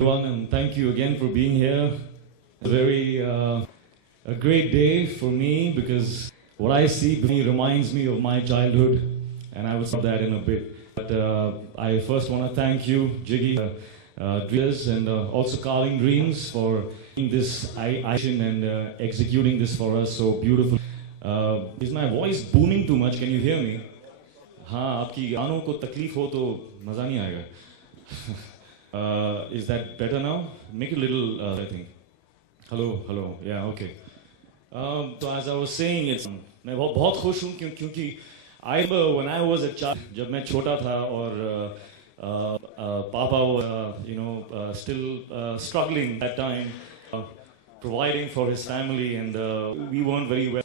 everyone, and thank you again for being here. A great day for me because what I see reminds me of my childhood, and I will stop that in a bit. But I first want to thank you, Jiggy, Dreamers, and also Carling Dreams for doing this action and executing this for us so beautiful. Is my voice booming too much? Can you hear me? हाँ, आपकी गानों को तकलीफ हो तो मज़ा नहीं आएगा. Is that better now? Make it a little, I think. Hello, yeah, okay. So as I was saying, मैं बहुत खुश हूँ क्योंकि I remember when I was a child, जब मैं छोटा था और Papa was, still struggling at that time, providing for his family, and we weren't very well.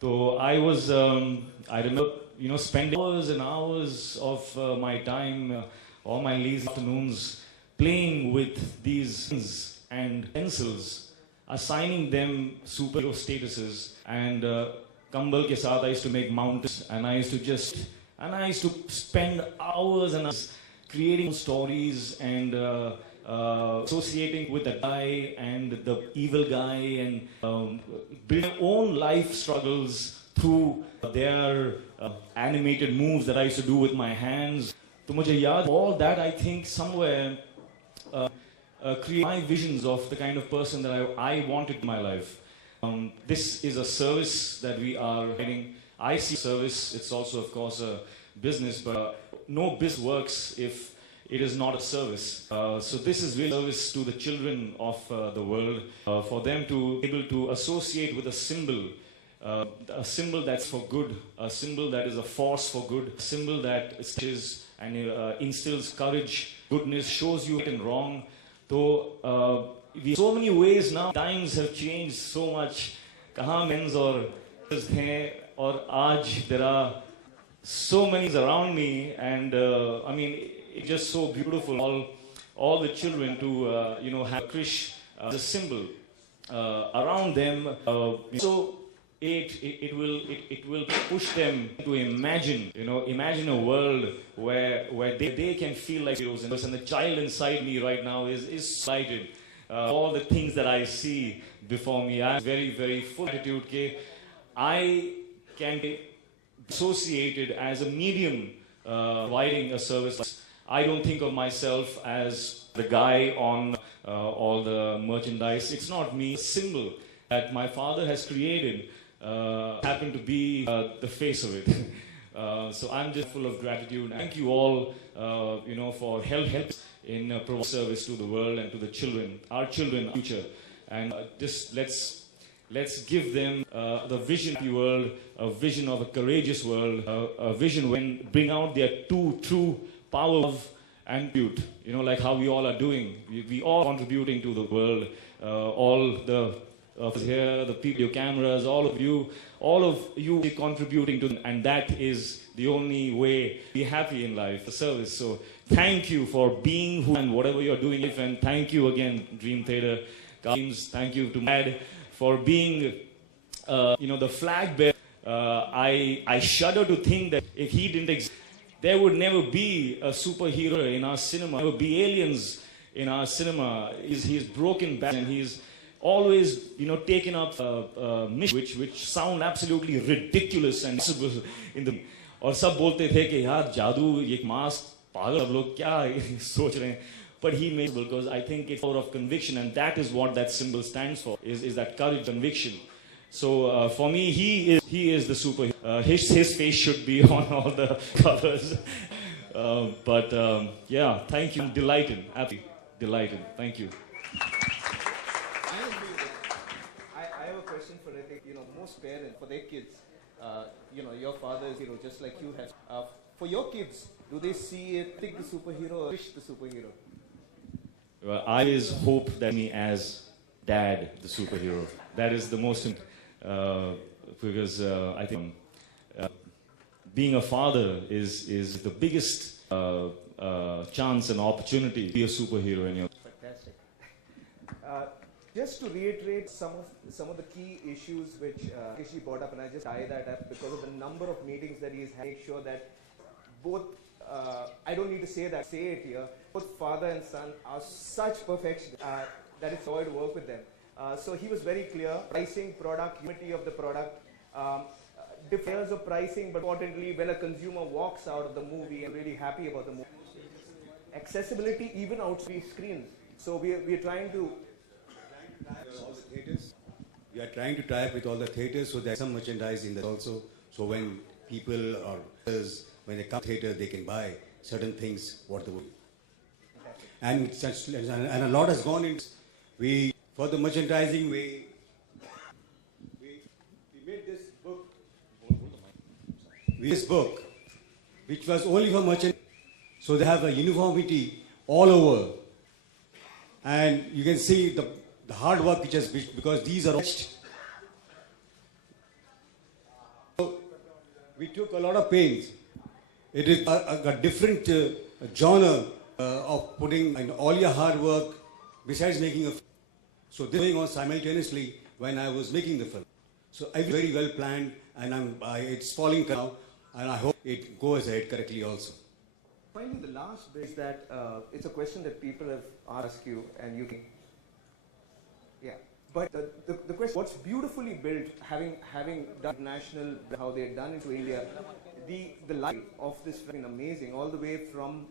So I was, I remember, spending hours and hours of my time, all my lazy afternoons, playing with these pens and pencils, assigning them superhero statuses, and Kambal ke saath I used to make mountains, and I used to spend hours and hours creating stories and associating with the guy and the evil guy and building my own life struggles through their animated moves that I used to do with my hands. So mujhe yaad, all that I think somewhere create my visions of the kind of person that I wanted in my life. This is a service that we are getting. I see service, it's also of course a business, but no business works if it is not a service. So this is really a service to the children of the world, for them to be able to associate with a symbol that's for good, a symbol that is a force for good, a symbol that is and instills courage, goodness, shows you right and wrong. So so many ways now, times have changed so much. Kahan men's or or aaj there are so many around me, and I mean it's just so beautiful. All the children to have Krish the symbol around them. So it will push them to imagine a world where they can feel like heroes. And the child inside me right now is excited. All the things that I see before me, I'm very, very full of attitude. I can be associated as a medium providing a service. I don't think of myself as the guy on all the merchandise. It's not me. It's a symbol that my father has created happened to be the face of it. So I'm just full of gratitude. Thank you all, for help in providing service to the world and to the children, our children, our future. And just let's give them the vision of the world, a vision of a courageous world, a vision when bring out their true power of and beauty. Like how we all are doing. We all contributing to the world. All the here, the people, your cameras, all of you contributing to, and that is the only way to be happy in life, the service. So thank you for being who and whatever you're doing, and thank you again, Dream Theatre. Thank you to Mad for being, the flag bearer. I shudder to think that if he didn't exist, there would never be a superhero in our cinema. There would be aliens in our cinema. He's broken back, and he's always, taken up mission which sound absolutely ridiculous and impossible in the. और सब बोलते थे कि यार जादू ये mask पागल अब लोग क्या सोच रहे हैं. But he made it because I think it's power of conviction, and that is what that symbol stands for. Is that courage, conviction. So for me, he is the superhero. His face should be on all the covers. Yeah, thank you. I'm delighted, happy, delighted. Thank you. I have a question for Ritik. Most parents, for their kids, your father is hero, just like you have. For your kids, do they see Ritik the superhero or Krish the superhero? Well, I always hope that me as dad, the superhero. That is the most important. Because I think being a father is the biggest chance and opportunity to be a superhero in your. Fantastic. Just to reiterate some of the key issues which Kishi brought up, and I just tie that up because of the number of meetings that he's had, make sure that both I don't need to say it here. Both father and son are such perfection that it's joy to work with them. So he was very clear: pricing, product, unity of the product. Different layers of pricing, but importantly, when a consumer walks out of the movie and really happy about the movie. Accessibility even outside screens. So we are trying to. All the theaters. We are trying to tie up with all the theaters, so there's some merchandise in there also. So when people or when they come to theater, they can buy certain things what they would. And a lot has gone in. For the merchandising we made this book. This book, which was only for merchandising, so they have a uniformity all over, and you can see the hard work which has been, because these are etched. So we took a lot of pains. It is a different genre of putting in all your hard work besides making a film. So this going on simultaneously when I was making the film. So I very well planned, and it's falling now, and I hope it goes ahead correctly also. Finally, the last bit is that it's a question that people have asked you, and you can. Yeah, but the question: what's beautifully built, having done national, how they're done into India, the life of this film is amazing. All the way from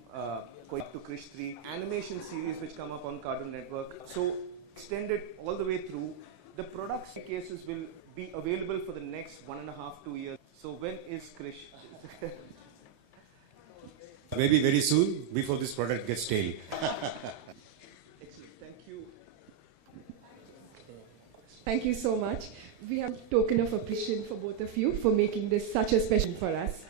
Koi to Krish 3, animation series which come up on Cartoon Network. So extended all the way through. The products cases will be available for the next 1.5-2 years. So when is Krish? Maybe very soon, before this product gets stale. Excellent. Thank you. Thank you so much. We have a token of appreciation for both of you for making this such a special for us.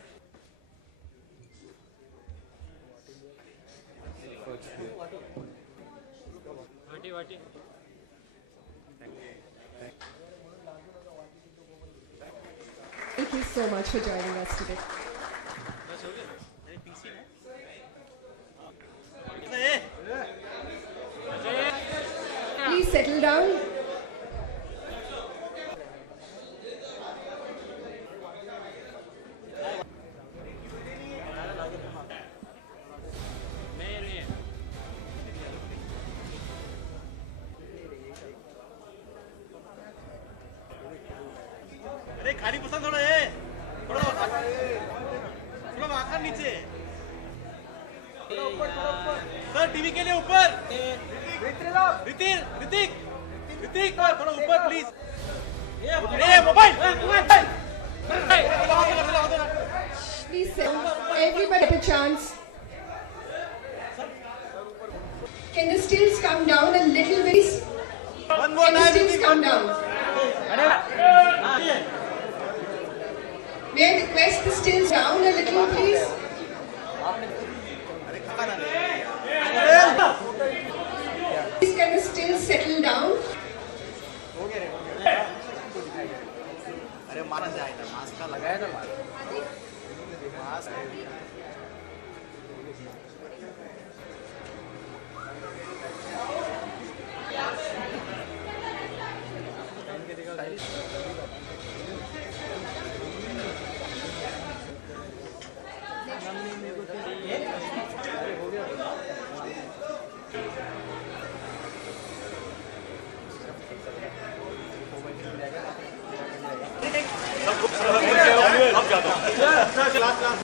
Thank you so much for joining us today. Please settle down. अरे गाड़ी पसंद थोड़ा है थोड़ा आकर नीचे sir TV के लिए ऊपर ऋतिक थोड़ा ऊपर please mobile Please sit. Everybody have a chance. Can the stills come down a little bit? One more Can the time stills come down? May I request the stills down a little, please? Please, can the stills settle down? अरे मारा जाएगा mask का लगाया था